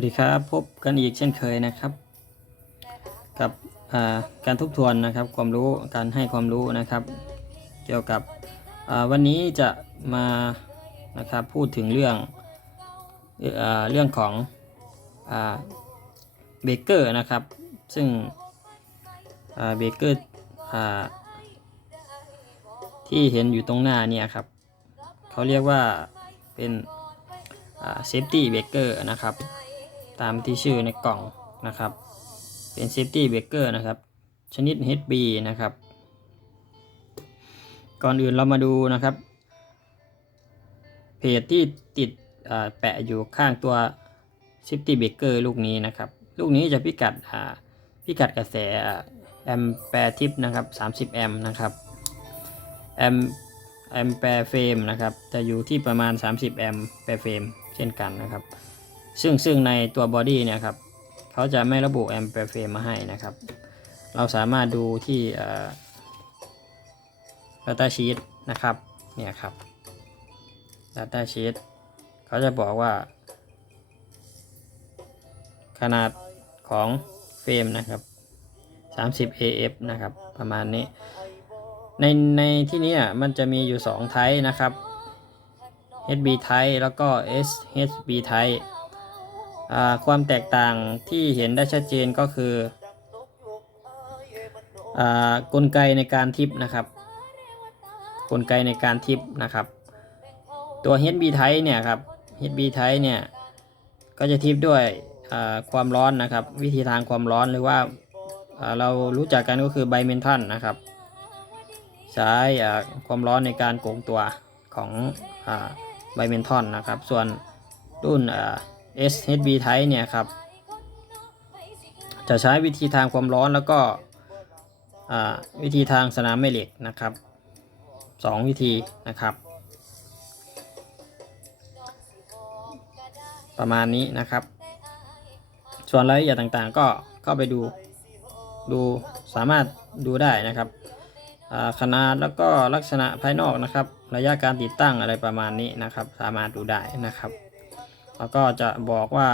วัสดีครับ พบกันอีกเช่นเคยนะครับ กับการทบทวนนะครับความรู้การให้ความรู้นะครับ เกี่ยวกับวันนี้จะมานะครับพูดถึงเรื่องเอ่อเรื่องของเบเกอร์นะครับ ซึ่งเบเกอร์ที่เห็นอยู่ตรงหน้าเนี่ยครับเขาเรียกว่าเป็นเซฟตี้เบเกอร์นะครับ ตามที่ชื่อในกล่องนะครับ เป็นเซฟตี้เบเกอร์นะครับ ชนิด HB นะครับ ก่อนอื่นเรามาดูนะครับ เพจที่ติดแปะอยู่ข้างตัว Safety Breaker ลูกนี้นะครับ ลูกนี้จะพิกัดพิกัดกระแสแอมแปร์ทิปนะครับ 30 แอมป์นะครับ แอมแอมแปร์เฟรมนะครับ จะอยู่ที่ประมาณ 30 แอมแปร์เฟรมเช่นกันนะครับ ซึ่งซึ่งในตัวบอดี้เนี่ยครับเขาจะไม่ระบุแอมแปร์เฟรมมาให้นะครับ เราสามารถดูที่เอ่อ Data Sheet นะครับเนี่ยครับ Data Sheet เขาจะบอกว่า ขนาดของเฟรมนะครับ 30 AF นะครับ ประมาณนี้ ในในที่นี้มันจะมีอยู่2ไทป์นะครับ HB type แล้วก็ SHB type ความแตกต่างที่เห็นได้ชัดเจนก็คือ กลไกในการทิปนะครับ กลไกในการทิปนะครับ ตัว HB type เนี่ยครับ HB type เนี่ย ก็จะทิปด้วยความร้อนนะครับ วิธีทางความร้อนหรือว่าเรารู้จักกันก็คือไบเมนทัลนะครับ ใช้ความร้อนในการโกงตัวของอ่าไบเมนทัลนะครับ ส่วนรุ่น อ่า SHB type เนี่ยครับ จะใช้วิธีทางความร้อนแล้วก็วิธีทางสนามแม่เหล็กนะครับสองวิธีนะครับ ประมาณนี้นะครับ ส่วนรายละเอียดต่างๆ ก็เข้าไปดูดูสามารถดูได้นะครับขนาดแล้วก็ลักษณะภายนอกนะครับ ระยะการติดตั้งอะไรประมาณนี้นะครับ สามารถดูได้นะครับ แล้วก็จะบอกว่า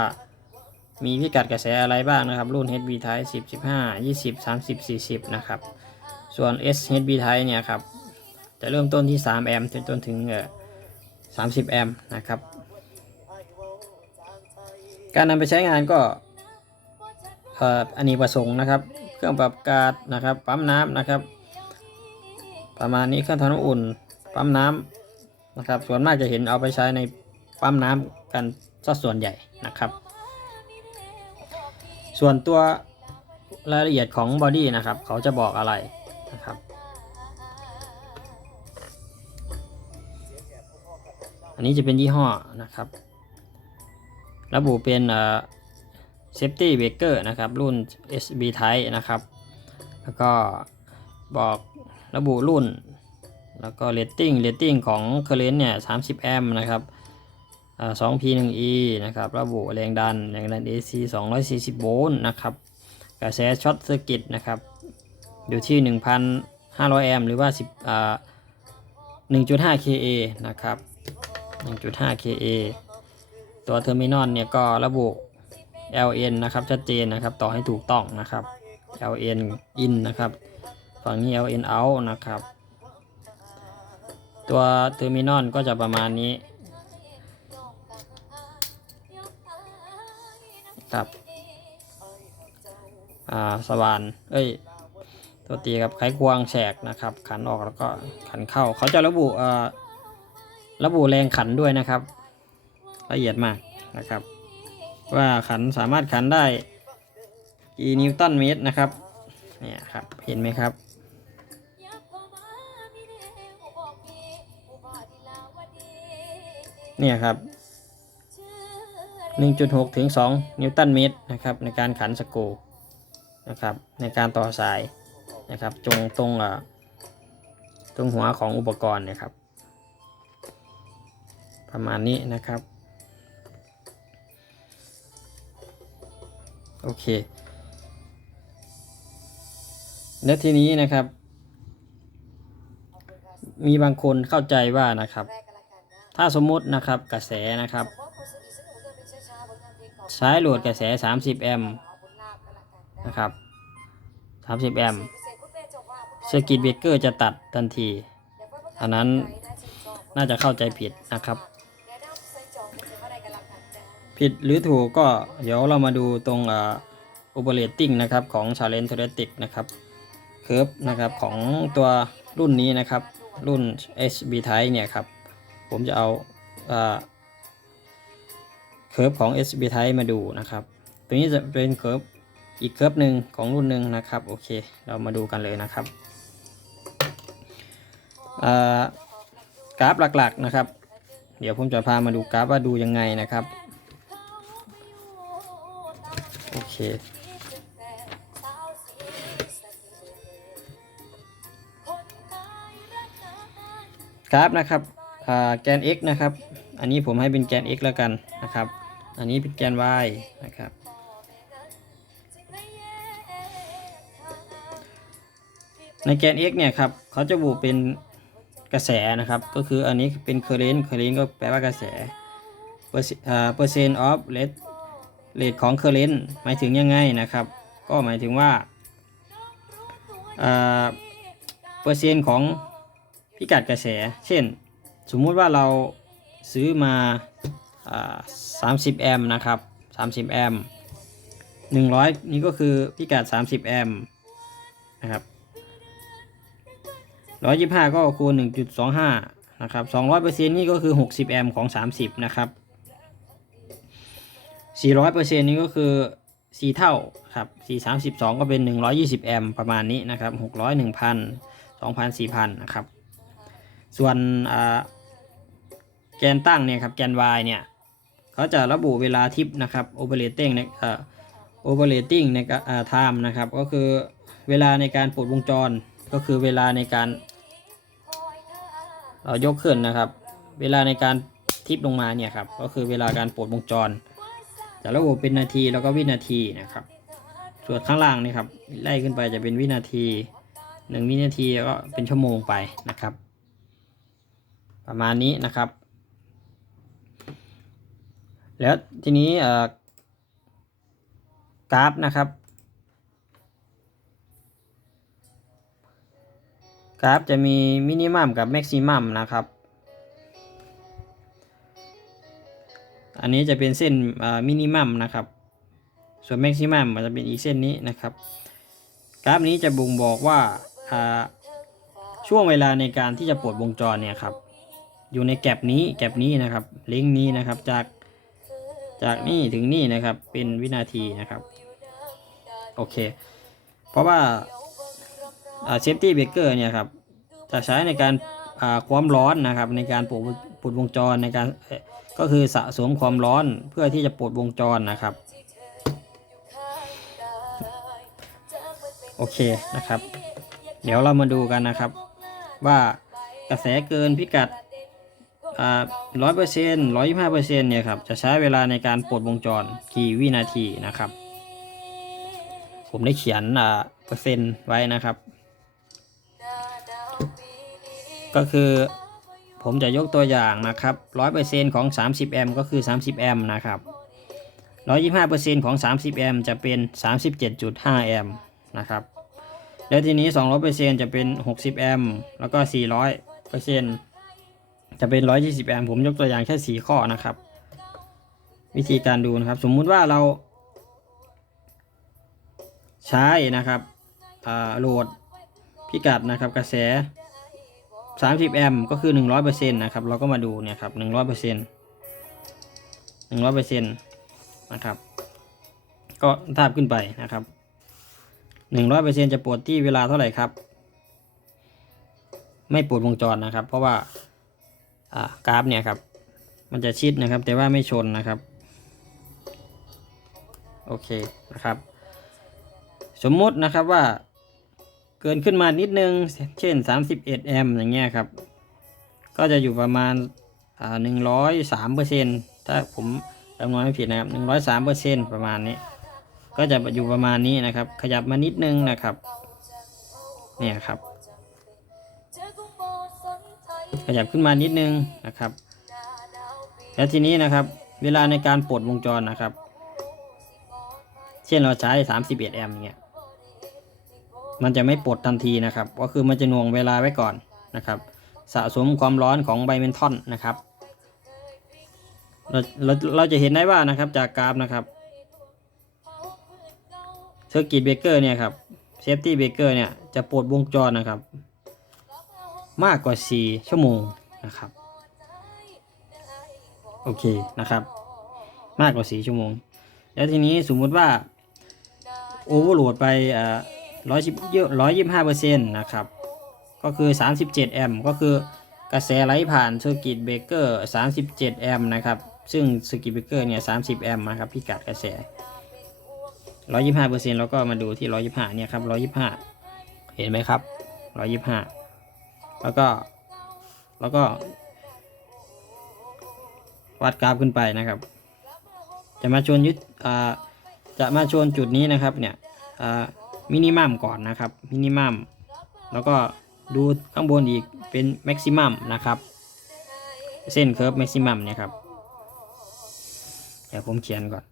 มีพิกัดกระแสอะไรบ้างนะครับ รุ่น HB Type 10 15 20 30 40 นะครับ ส่วน SHB Type เนี่ยครับ จะเริ่มต้นที่ 3 แอมป์จนจนถึงเอ่อ30 แอมป์นะครับ การนำไปใช้งานก็เอ่ออันนี้ประสงค์นะครับ เครื่องปรับอากาศนะครับ ปั๊มน้ำนะครับ ประมาณนี้เครื่องทำน้ำอุ่น ปั๊มน้ำนะครับ ส่วนมากจะเห็นเอาไปใช้ในปั๊มน้ำกัน ซะส่วนใหญ่นะครับ ส่วนตัวรายละเอียดของบอดี้นะครับ เขาจะบอกอะไรนะครับ อันนี้จะเป็นยี่ห้อนะครับ ระบุเป็นเอ่อ safety breaker นะครับ รุ่น SB type นะครับ แล้วก็บอกระบุรุ่น แล้วก็ rating rating ของ current เนี่ย30 แอมป์นะครับ อ่า 2P 1E นะครับ ระบุแรงดัน แรงดัน AC 240 โวลต์นะครับ กระแสช็อตเซอร์กิตนะครับ อยู่ที่ 1,500 แอมป์หรือว่า10อ่า1.5 kA นะครับ 1.5 kA ตัวเทอร์มินอลเนี่ยก็ระบุ LN นะครับ ชัดเจนนะครับ ต่อให้ถูกต้องนะครับ LN in นะครับ ฝั่งนี้ LN out นะครับ ตัวเทอร์มินอลก็จะประมาณนี้ ครับอ่าสว่านเอ้ยตัวตีกับไขควงแฉกนะครับ ขันออกแล้วก็ขันเข้า เขาจะระบุอ่าระบุแรงขันด้วยนะครับ ละเอียดมากนะครับ ว่าขันสามารถขันได้กี่นิวตันเมตรนะครับเนี่ยครับเห็นไหมครับเนี่ยครับ 1.6 ถึง 2 นิวตันเมตรนะครับในการขันสกรูนะครับในการต่อสายนะครับตรงตรงตรงหัวของอุปกรณ์นะครับ ประมาณนี้นะครับ โอเค และทีนี้นะครับ มีบางคนเข้าใจว่านะครับ ถ้าสมมุตินะครับกระแสนะครับ ใช้โหลดกระแส 30 แอมป์นะครับ 30 แอมป์เซอร์กิตเบรกเกอร์จะตัดทันที อันนั้นน่าจะเข้าใจผิดนะครับ ผิดหรือถูกก็เดี๋ยวเรามาดูตรงอ่า operating นะครับของ Challenge t o r e t i c นะครับเค r ร์ฟนะครับของตัวรุ่นนี้นะครับ รุ่น HB Type เนี่ยครับ ผมจะเอาอ่า เค r ร์ฟของ HB Type มาดูนะครับ ตัวนี้จะเป็นเค r ร์ฟอีกเค r ร์ฟหนึ่งของรุ่นหนึ่งนะครับ โอเค เรามาดูกันเลยนะครับอ่ากราฟหลักๆนะครับ เดี๋ยวผมจะพามาดูกราฟว่าดูยังไงนะครับ โอเคกราฟนะครับอ่าแกน x นะครับ อันนี้ผมให้เป็นแกน x แล้วกันนะครับ อันนี้เป็นแกน y นะครับ ในแกน x เนี่ยครับเขาจะบุเป็นกระแสนะครับ ก็คืออันนี้เป็น current current ก็แปลว่ากระแสเปอร์เซ็นต์อ่าเร์เซ็นต์ of rate rate ของ current หมายถึงยังไงนะครับ ก็หมายถึงว่าเปอร์เซ็นต์ของพิกัดกระแส เช่น สมมุติว่าเราซื้อมา 30 แอมป์นะครับ 30 แอมป์100 นี่ก็คือพิกัด 30 แอมป์นะครับ125 ก็คูณ 1.25 นะครับ 200%นี่ก็คือ 60 แอมป์ของ 30 นะครับ 400%นี่ก็คือ 4 เท่าครับ4 32 ก็เป็น 120 แอมป์ประมาณนี้นะครับ 600 1,000 2,000 4,000 นะครับ ส่วนแกนตั้งเนี่ยครับ แกน y เนี่ย เขาจะระบุเวลาทิปนะครับ operating ในเอ่อ operating ในอ่า time นะครับ ก็คือเวลาในการปลดวงจร ก็คือเวลาในการเอ่อยกขึ้นนะครับ เวลาในการทิปลงมาเนี่ยครับ ก็คือเวลาการปลดวงจร จะระบุเป็นนาทีแล้วก็วินาทีนะครับ ส่วนข้างล่างนี่ครับไล่ขึ้นไปจะเป็นวินาทีหนึ่งวินาทีก็เป็นชั่วโมงไปนะครับ ประมาณนี้นะครับ แล้วทีนี้เอ่อกราฟนะครับ กราฟจะมีมินิมัมกับแม็กซิมัมนะครับ อันนี้จะเป็นเส้นมินิมัมนะครับ ส่วนแม็กซิมัมมันจะเป็นอีกเส้นนี้นะครับ กราฟนี้จะบ่งบอกว่าช่วงเวลาในการที่จะปลดวงจรเนี่ยครับ อยู่ในแกลบนี้แกลบนี้นะครับ ลิงก์นี้นะครับจาก จากนี่ถึงนี่นะครับเป็นวินาทีนะครับ โอเค เพราะว่าเซฟตี้เบเกอร์เนี่ยครับจะใช้ในการอ่าความร้อนนะครับ ในการปลดปลดวงจรในการก็คือสะสมความร้อนเพื่อที่จะปลดวงจรนะครับ โอเคนะครับ เดี๋ยวเรามาดูกันนะครับ ว่ากระแสเกินพิกัด ร้อยเปอร์เซ็นต์ร้อยยี่ห้าเปอร์เซ็นต์เนี่ยครับ จะใช้เวลาในการปลดวงจรกี่วินาทีนะครับ ผมได้เขียนเปอร์เซ็นต์ไว้นะครับ ก็คือผมจะยกตัวอย่างนะครับร้อยเปอร์เซ็นต์ของ30แอมป์ก็คือ30แอมป์นะครับร้อยยี่ห้าเปอร์เซ็นต์ของ30แอมป์จะเป็น37.5แอมป์นะครับ แล้วทีนี้200%จะเป็น60แอมป์แล้วก็400% จะเป็น 120 แอมป์ผมยกตัวอย่างแค่4ข้อนะครับ วิธีการดูนะครับ สมมุติว่าเรา ใช้นะครับอ่าโหลดพิกัดนะครับ กระแส 30 แอมป์ก็คือ 100%นะครับ เราก็มาดูเนี่ยครับ 100% 100%นะครับ ก็ทาบขึ้นไปนะครับหนึ่งร้อยเปอร์เซ็นจะปวดที่เวลาเท่าไหร่ครับ ไม่ปวดวงจรนะครับ เพราะว่า กราฟเนี่ยครับ มันจะชิดนะครับ แต่ว่าไม่ชนนะครับ โอเคนะครับ สมมุตินะครับว่าเกินขึ้นมานิดนึง เช่น 31 แอมป์อย่างเงี้ยครับ ก็จะอยู่ประมาณอ่า103เปอร์เซ็นถ้าผมจำนวนไม่ผิดนะครับ103เปอร์เซ็นประมาณนี้ ก็จะอยู่ประมาณนี้นะครับ ขยับมานิดนึงนะครับ เนี่ยครับ ขยับขึ้นมานิดนึงนะครับ แล้วทีนี้นะครับ เวลาในการปลดวงจรนะครับ เช่นเราใช้ 31 แอมป์อย่างเงี้ยมันจะไม่ปลดทันทีนะครับ ก็คือมันจะน่วงเวลาไว้ก่อนนะครับ สะสมความร้อนของไบเมนทอนนะครับ เราเราเราจะเห็นได้ว่านะครับจากกราฟนะครับเซอร์กิตเบเกอร์เนี่ยครับเซฟตี้เบเกอร์เนี่ยจะปลดวงจรนะครับ มากกว่า 4 ชั่วโมงนะครับ โอเคนะครับ มากกว่า 4 ชั่วโมง แล้วทีนี้สมมุติว่าโอเวอร์โหลดไปร้อยสิบร้อยยี่ห้าเปอร์เซ็นต์นะครับ ก็คือ 37 แอมป์ก็คือกระแสไหลผ่านเซอร์กิตเบรกเกอร์ 37 แอมป์นะครับ ซึ่งเซอร์กิตเบรกเกอร์เนี่ย 30 แอมป์นะครับพิกัดกระแส 125เปอร์เซ็นต์แล้วก็มาดูที่ 125 เนี่ยครับ 125 เห็นไหมครับ 125 แล้วก็ แล้วก็วัดกราฟขึ้นไปนะครับ จะมาชวนยึดอ่าจะมาชวนจุดนี้นะครับเนี่ยอ่ามินิมัมก่อนนะครับมินิมัมแล้วก็ดูข้างบนอีกเป็นแม็กซิมัมนะครับเส้นเคิร์ฟแม็กซิมัมเนี่ยครับเดี๋ยวผมเขียนก่อน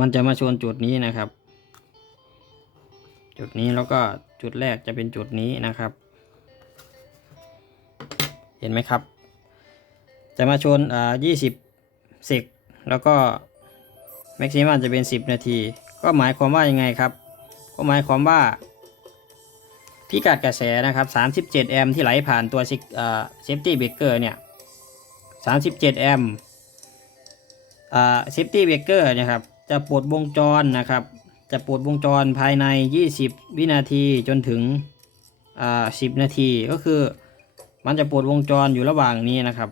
มันจะมาชวนจุดนี้นะครับ จุดนี้แล้วก็จุดแรกจะเป็นจุดนี้นะครับ ห็นไหมครับ จะมาชนอ่า20เซกแล้วก็แม็กซิมัมจะเป็น 10 นาที ก็หมายความว่ายังไงครับ ก็หมายความว่า พิกัดกระแสนะครับ 37 แอมป์ที่ไหลผ่านตัวเซฟตี้เบรกเกอร์เนี่ย 37 แอมป์เซฟตี้เบรกเกอร์นี่ยครับ จะปลดวงจรนะครับ จะปลดวงจรภายใน 20 วินาทีจนถึง 10 นาทีก็คือ มันจะปลดวงจรอยู่ระหว่างนี้นะครับ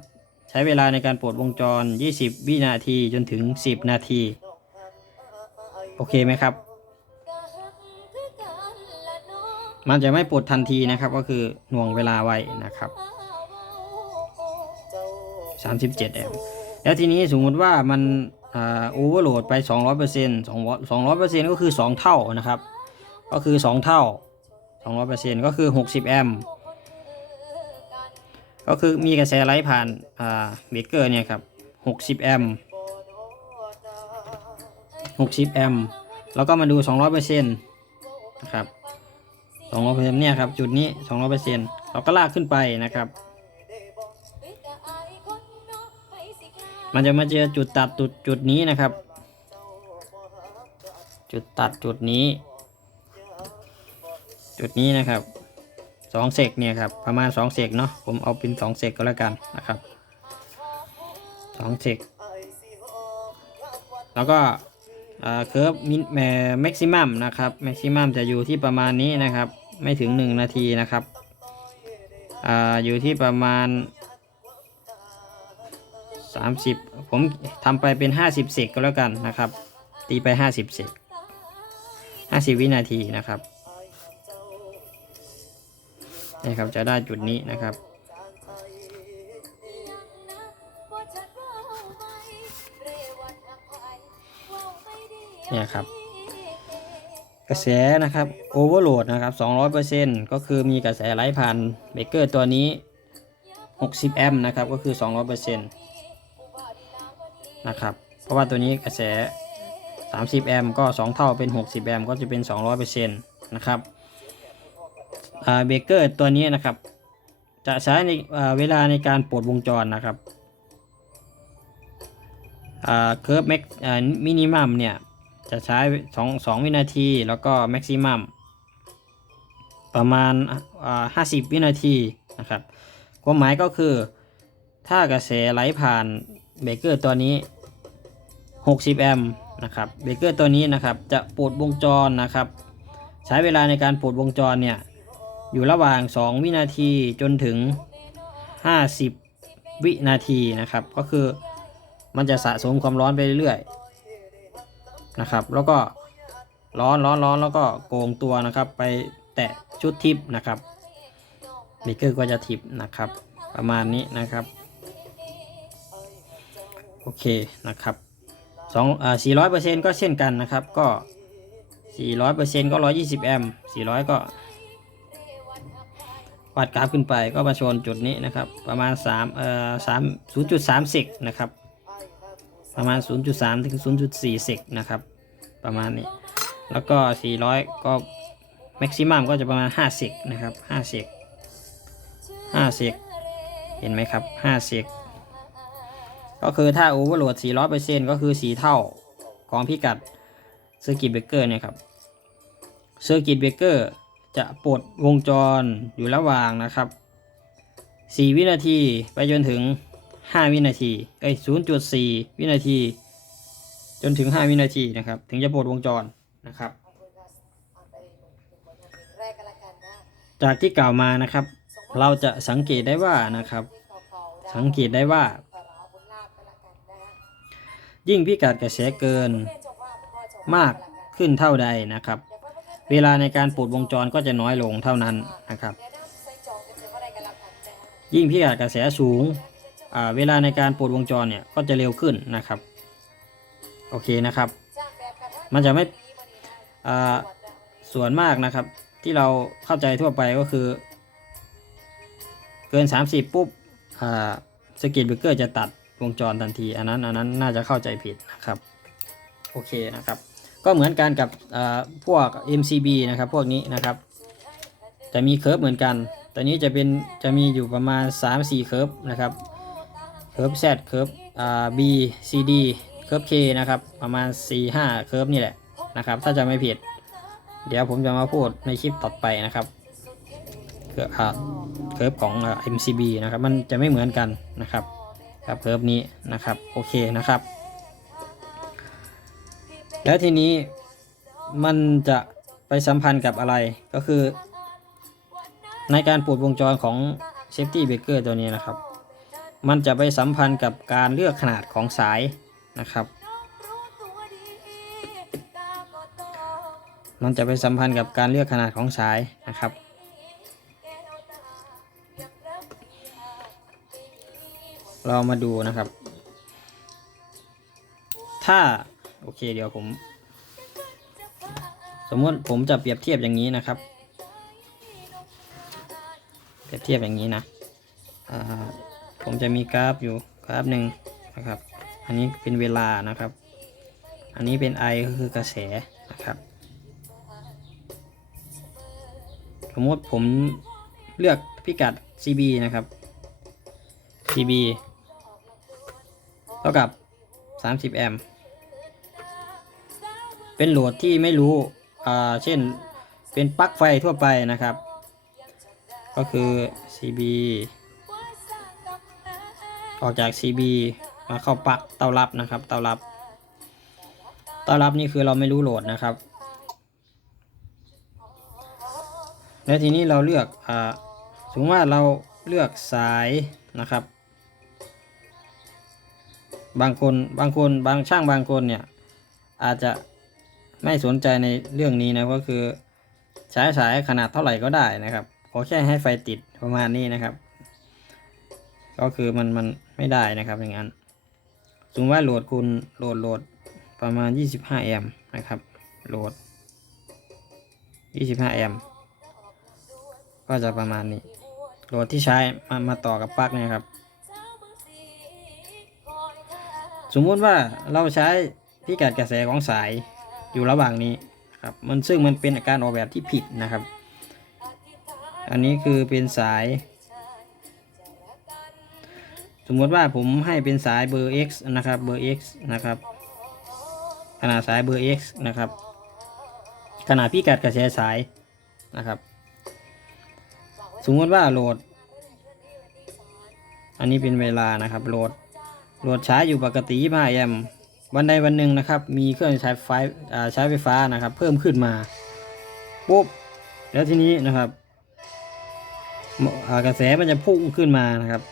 ใช้เวลาในการปลดวงจร 20 วินาทีจนถึง 10 นาที โอเคไหมครับ มันจะไม่ปลดทันทีนะครับ ก็คือหน่วงเวลาไว้นะครับ 37แอมป์แล้วทีนี้สมมติว่ามันโอเวอร์โหลดไป 200% 2 200%ก็คือ 2 เท่านะครับ ก็คือ 2 เท่า 200%ก็คือ 60 แอมป์ ก็คือมีกระแสไหลผ่านอ่าเบรกเกอร์เนี่ยครับ 60 แอมป์ 60 แอมป์ แล้วก็มาดู 200%นะครับ 200%เนี่ยครับ จุดนี้ 200%เราก็ลากขึ้นไปนะครับ มันจะมาเจอจุดตัดจุดจุดนี้นะครับ จุดตัดจุดนี้ จุดนี้นะครับ สองเซกเนี่ยครับประมาณสองเซกเนาะผมเอาเป็นสองเซกก็แล้วกันนะครับสองเซกแล้วก็เคิร์ฟมินแม็กซิมัมนะครับแม็กซิมัมจะอยู่ที่ประมาณนี้นะครับ ไม่ถึง 1 นาทีนะครับออยู่ที่ประมาณ 30 ผมทำไปเป็น 50 เซกก็แล้วกันนะครับ ตีไป 50 เซก50 วินาทีนะครับ นี่ครับจะได้จุดนี้นะครับเนี่ยครับ กระแสนะครับโอเวอร์โหลดนะครับ 200%ก็คือมีกระแสไหลผ่านเบรกเกอร์ตัวนี้ 60 แอมป์นะครับก็คือ 200%นะครับเพราะว่าตัวนี้กระแส 30 แอมป์ก็ 2 เท่าเป็น 60 แอมป์ก็จะเป็น 200%นะครับ เบเกอร์ตัวนี้นะครับ จะใช้ในเวลาในการปลดวงจรนะครับเคิร์ฟแม็กมินิมัมเนี่ย จะใช้2 2วินาที แล้วก็แม็กซิมัมประมาณอ่า50วินาทีนะครับความหมายก็คือ ถ้ากระแสไหลผ่านเบเกอร์ตัวนี้ 60 แอมป์นะครับเบเกอร์ตัวนี้นะครับจะปลดวงจรนะครับ ใช้เวลาในการปลดวงจรเนี่ย อยู่ระหว่าง 2 วินาทีจนถึง 50 วินาทีนะครับ ก็คือมันจะสะสมความร้อนไปเรื่อยๆนะครับ แล้วก็ร้อนร้อนร้อนแล้วก็โกงตัวนะครับ ไปแตะชุดทิปนะครับเบเกอร์ก็จะทิปนะครับ ประมาณนี้นะครับโอเคนะครับสองอ่าสี่ร้อยเปอร์เซ็นต์ก็เช่นกันนะครับ ก็สี่ร้อยเปอร์เซ็นต์ก็ร้อยยี่สิบแอมป์สี่ร้อยก็ วัดกราฟขึ้นไปก็มาชนจุดนี้นะครับ ประมาณ3เอ่อ3 0.3เซกนะครับ ประมาณ 0.3 ถึง 0.4เซกนะครับ ประมาณนี้ แล้วก็ 400 ก็แม็กซิมัมก็จะประมาณ5เซกนะครับ5เซก5เซกเห็นไหมครับ5เซกก็คือถ้าโอเวอร์โหลด 400%ก็คือ 4 เท่าของพิกัดเซอร์กิตเบรกเกอร์เนี่ยครับเซอร์กิตเบรกเกอร์ จะปลดวงจรอยู่ระหว่างนะครับ 4 วินาทีไปจนถึง 5 วินาที เอ้ย 0.4 วินาที จนถึง 5 วินาทีนะครับ ถึงจะปลดวงจรนะครับ จากที่กล่าวมานะครับ เราจะสังเกตได้ว่านะครับ สังเกตได้ว่า ยิ่งพิกัดกระแสเกินมากขึ้นเท่าใดนะครับ เวลาในการปลดวงจรก็จะน้อยลงเท่านั้นนะครับ ยิ่งพิกัดกระแสสูง เวลาในการปลดวงจรเนี่ยก็จะเร็วขึ้นนะครับ โอเคนะครับ มันจะไม่ส่วนมากนะครับ ที่เราเข้าใจทั่วไปก็คือ เกิน 30 ปุ๊บสกิตเบรกเกอร์จะตัดวงจรทันที อันนั้นอันนั้นน่าจะเข้าใจผิดนะครับ โอเคนะครับ ก็เหมือนกันกับพวก MCB นะครับพวกนี้นะครับ จะมีเคิร์ฟเหมือนกันต่นี้จะเป็นจะมีอยู่ประมาณ 3-4เคิร์ฟนะครับเคิร์ฟ Z เคิร์ฟอ่า B C D เคิร์ฟ K นะครับประมาณ 4-5เคิร์ฟนี่แหละนะครับถ้าจะไม่ผิด เดี๋ยวผมจะมาพูดในคลิปต่อไปนะครับเคิร์ฟเคิร์ฟของ MCB นะครับมันจะไม่เหมือนกันนะครับกับเคิร์ฟนี้นะครับโอเคนะครับ แล้วทีนี้มันจะไปสัมพันธ์กับอะไรก็คือ ในการปลดวงจรของ Safety Breaker ตัวนี้นะครับ มันจะไปสัมพันธ์กับการเลือกขนาดของสายนะครับ มันจะไปสัมพันธ์กับการเลือกขนาดของสายนะครับ เรามาดูนะครับ ถ้า โอเคเดี๋ยวผม สมมติผมจะเปรียบเทียบอย่างนี้นะครับ เปรียบเทียบอย่างนี้นะผมจะมีกราฟอยู่กราฟหนึ่งนะครับ อันนี้เป็นเวลานะครับ อันนี้เป็น I ก็คือกระแสนะครับ สมมติผมเลือกพิกัด CB นะครับ CB เท่ากับ 30 แอมป์ เป็นโหลดที่ไม่รู้อ่าเช่นเป็นปลั๊กไฟทั่วไปนะครับ ก็คือ CB ออกจาก CB มาเข้าปลั๊กเตารับนะครับ เตารับ เตารับนี่คือเราไม่รู้โหลดนะครับ แล้วทีนี้เราเลือกอ่าสมมติว่าเราเลือกสายนะครับ บางคนบางคนบางช่างบางคนเนี่ยอาจจะ ไม่สนใจในเรื่องนี้นะก็คือใช้สายขนาดเท่าไหร่ก็ได้นะครับขอแค่ให้ไฟติดประมาณนี้นะครับ ก็คือมันมันไม่ได้นะครับอย่างนั้นสมมติว่าโหลดคุณโหลดโหลดประมาณ 25 แอมป์นะครับโหลด 25 แอมป์ก็จะประมาณนี้ โหลดที่ใช้มามาต่อกับปลั๊กเนี่ยครับ สมมุติว่าเราใช้พิกัดกระแสของสาย อยู่ระหว่างนี้ครับมันซึ่งมันเป็นการออกแบบที่ผิดนะครับ อันนี้คือเป็นสาย สมมติว่าผมให้เป็นสายเบอร์ X นะครับเบอร์ X นะครับ ขนาดสายเบอร์ X นะครับ ขนาดพิกัดกระแสสายนะครับ สมมติว่าโหลด อันนี้เป็นเวลานะครับโหลดโหลดช้าอยู่ปกติ25แอมป์ วันใดวันหนึ่งนะครับ มีเครื่องใช้ไฟใช้ไฟฟ้านะครับ เพิ่มขึ้นมาปุ๊บแล้วทีนี้นะครับกระแสมันจะพุ่งขึ้นมานะครับ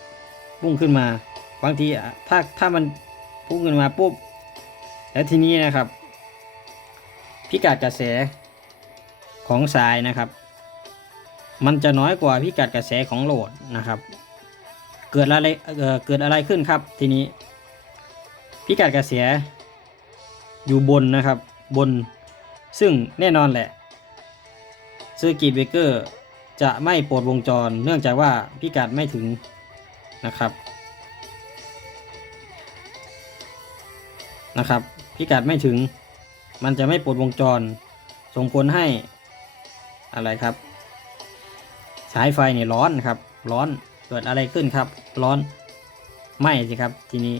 พุ่งขึ้นมา บางทีถ้าถ้ามันพุ่งขึ้นมาปุ๊บแล้วทีนี้นะครับ พิกัดกระแสของสายนะครับ มันจะน้อยกว่าพิกัดกระแสของโหลดนะครับ เกิดอะไรเเกิดอะไรขึ้นครับทีนี้ พิกัดกระแสอยู่บนนะครับบนซึ่งแน่นอนแหละซ r ร์กิตเบเกอร์จะไม่ปลดวงจรเนื่องจากว่าพิกัดไม่ถึงนะครับนะครับพิกัดไม่ถึงมันจะไม่ปลดวงจร ส่งผลให้อะไรครับ สายไฟเนี่ยร้อนครับ ร้อนเกิดอะไรขึ้นครับ ร้อนไหมสิครับทีนี้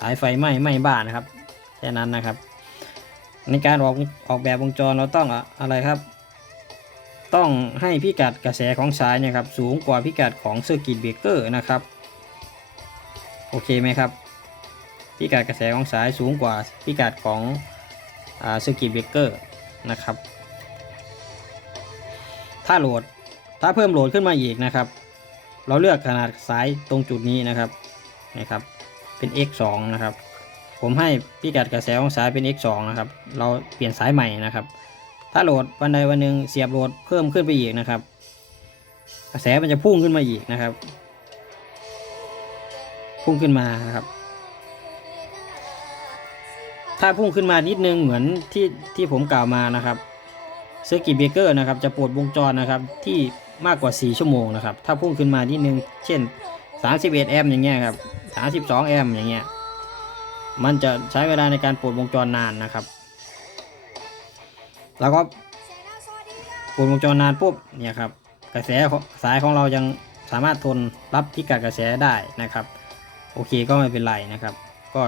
สายไฟไหม้ไหม้บ้านนะครับแค่นั้นนะครับ ในการออกออกแบบวงจรเราต้องอะไรครับ ต้องให้พิกัดกระแสของสายเนี่ยครับสูงกว่าพิกัดของเซอร์กิตเบรกเกอร์นะครับโอเคไหมครับพิกัดกระแสของสายสูงกว่าพิกัดของเซอร์กิตเบรกเกอร์นะครับถ้าโหลดถ้าเพิ่มโหลดขึ้นมาอีกนะครับ เราเลือกขนาดสายตรงจุดนี้นะครับนะครับ เป็น x 2นะครับ ผมให้พิกัดกระแสของสายเป็น x 2นะครับ เราเปลี่ยนสายใหม่นะครับ ถ้าโหลดวันใดวันหนึ่งเสียบโหลดเพิ่มขึ้นไปอีกนะครับ กระแสมันจะพุ่งขึ้นมาอีกนะครับ พุ่งขึ้นมานะครับถ้าพุ่งขึ้นมานิดนึงเหมือนที่ที่ผมกล่าวมานะครับเซอร์กิตเบเกอร์นะครับจะปลดวงจรนะครับที่มากกว่า 4 ชั่วโมงนะครับ ถ้าพุ่งขึ้นมานิดนึง เช่น 31 แอมป์อย่างเงี้ยครับ 32แอมป์อย่างเงี้ย มันจะใช้เวลาในการปลดวงจรนานนะครับ แล้วก็ปลดวงจรนานปุ๊บเนี่ยครับกระแสสายของเรายังสามารถทนรับพิกัดกระแสได้นะครับ โอเคก็ไม่เป็นไรนะครับ ก็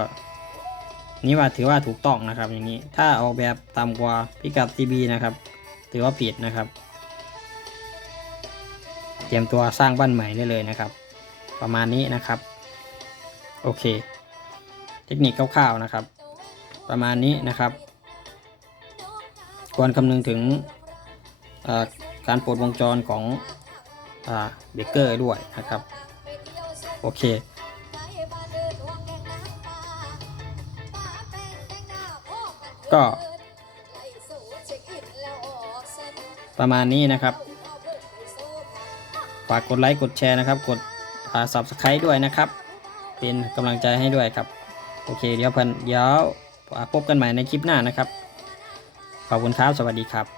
นี่ว่าถือว่าถูกต้องนะครับ อย่างนี้ถ้าออกแบบต่ำกว่าพิกัด TB นะครับ ถือว่าผิดนะครับ เตรียมตัวสร้างบ้านใหม่ได้เลยนะครับ ประมาณนี้นะครับ โอเค เทคนิคคร่าวๆนะครับ ประมาณนี้นะครับ ควรคำนึงถึงการปลดวงจรของเบเกอร์ด้วยนะครับ โอเคก็ประมาณนี้นะครับ ฝากกดไลค์ กดแชร์นะครับ กด subscribe ด้วยนะครับ เป็นกำลังใจให้ด้วยครับ โอเคเดี๋ยวเพันเดี๋ยวพบกันใหม่ในคลิปหน้านะครับ ขอบคุณครับ สวัสดีครับ